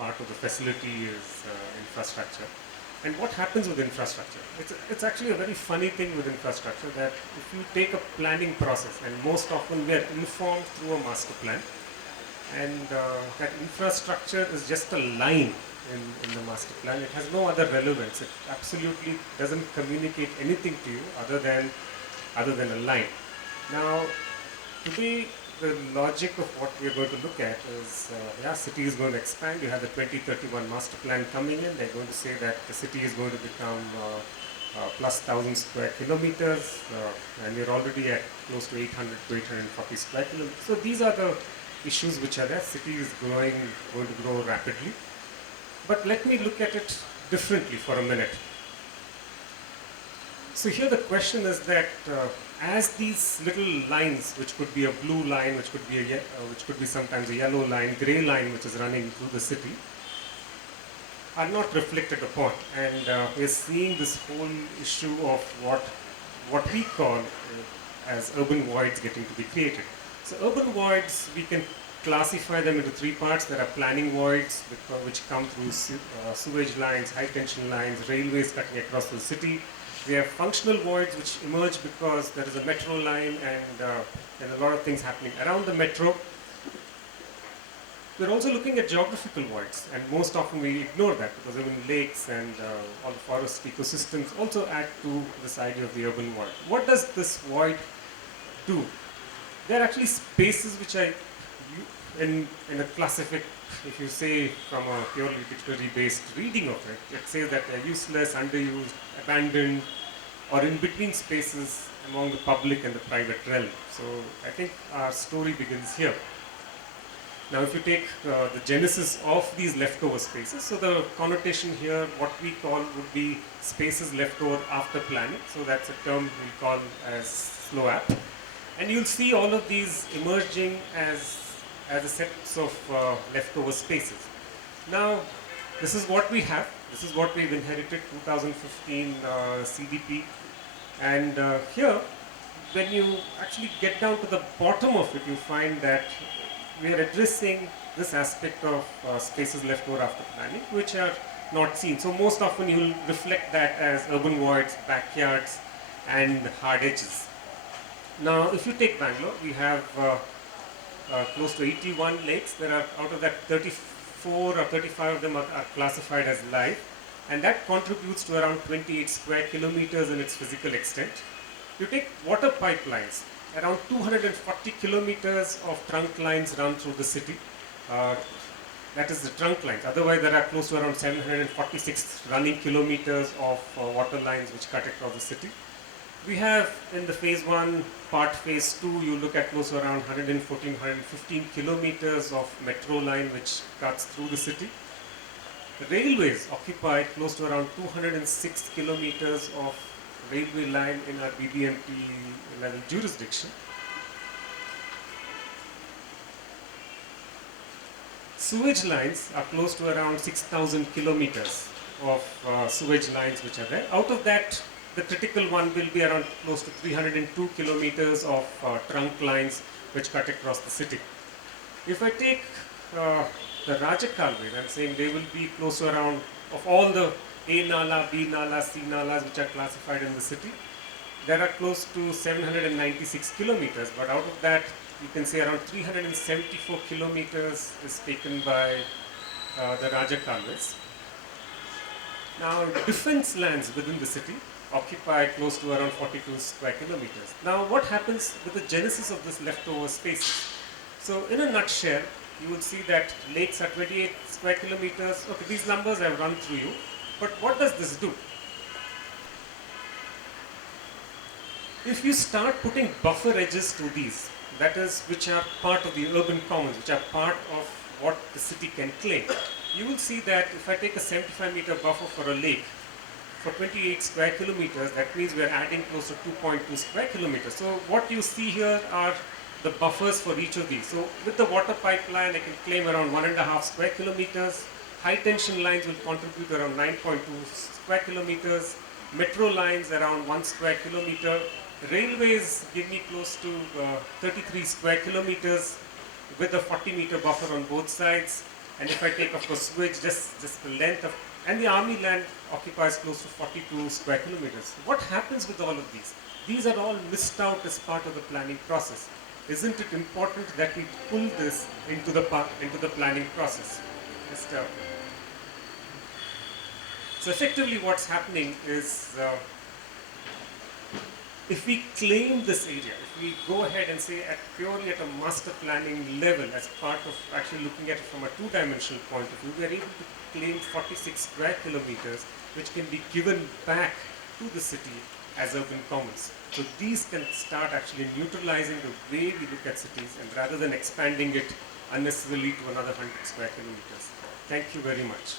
part of the facility is infrastructure. And what happens with infrastructure? It's actually a very funny thing with infrastructure that if you take a planning process, and most often we are informed through a master plan, and that infrastructure is just a line in the master plan. It has no other relevance. It absolutely doesn't communicate anything to you other than a line. Now, today the logic of what we are going to look at is, city is going to expand. You have the 2031 master plan coming in. They're going to say that the city is going to become plus 1,000 square kilometers, and we're already at close to 800 to 840 square kilometers. So these are the issues which are there. City is going to grow rapidly. But let me look at it differently for a minute. So here the question is that as these little lines, which could be a blue line, which could be sometimes a yellow line, grey line, which is running through the city, are not reflected upon, and we're seeing this whole issue of what we call as urban voids getting to be created. So urban voids, we can classify them into three parts. There are planning voids, which come through sewage lines, high tension lines, railways cutting across the city. We have functional voids which emerge because there is a metro line and a lot of things happening around the metro. We're also looking at geographical voids, and most often we ignore that because even lakes and all the forest ecosystems also add to this idea of the urban void. What does this void do? They're actually spaces which are, in a classific, if you say from a purely dictionary-based reading of it, it says that they're useless, underused, abandoned, or in between spaces among the public and the private realm. So I think our story begins here. Now if you take the genesis of these leftover spaces, so the connotation here, what we call would be spaces left over after planning. So that's a term we call as SLOAP. And you'll see all of these emerging as a set of leftover spaces. Now, this is what we have. This is what we've inherited, 2015 CDP. And here, when you actually get down to the bottom of it, you find that we are addressing this aspect of spaces left over after planning, which are not seen. So most often you'll reflect that as urban voids, backyards, and hard edges. Now, if you take Bangalore, we have close to 81 lakes. There are, out of that, 34 or 35 of them are classified as live, and that contributes to around 28 square kilometers in its physical extent. You take water pipelines, around 240 kilometers of trunk lines run through the city. That is the trunk lines. Otherwise, there are close to around 746 running kilometers of water lines which cut across the city. We have in the phase 1, part phase 2, you look at close to around 114, 115 kilometers of metro line which cuts through the city. The railways occupy close to around 206 kilometers of railway line in our BBMP level jurisdiction. Sewage lines are close to around 6,000 kilometers of sewage lines which are there. Out of that, the critical one will be around close to 302 kilometers of trunk lines which cut across the city. If I take the Rajagopal, I'm saying they will be close to around, of all the A Nala, B Nala, C Nalas which are classified in the city, there are close to 796 kilometers, but out of that you can say around 374 kilometers is taken by the Rajagopals. Now defense lands within the city occupy close to around 42 square kilometers. Now what happens with the genesis of this leftover spaces? So in a nutshell, you will see that lakes are 28 square kilometers. Okay, these numbers I've run through you, but what does this do? If you start putting buffer edges to these, that is, which are part of the urban commons, which are part of what the city can claim, you will see that if I take a 75-meter buffer for a lake, for 28 square kilometers, that means we are adding close to 2.2 square kilometers. So what you see here are the buffers for each of these. So with the water pipeline, I can claim around 1.5 square kilometers. High tension lines will contribute around 9.2 square kilometers. Metro lines around 1 square kilometer. Railways give me close to 33 square kilometers with a 40-meter buffer on both sides. And if I take, of course, sewage, just the length of, and the army land occupies close to 42 square kilometers. What happens with all of these? These are all missed out as part of the planning process. Isn't it important that we pull this into the planning process? So effectively what's happening is, if we claim this area, if we go ahead and say purely at a master planning level, as part of actually looking at it from a two-dimensional point of view, we are able to claim 46 square kilometers, which can be given back to the city as urban commons. So these can start actually neutralizing the way we look at cities, and rather than expanding it unnecessarily to another 100 square kilometers. Thank you very much.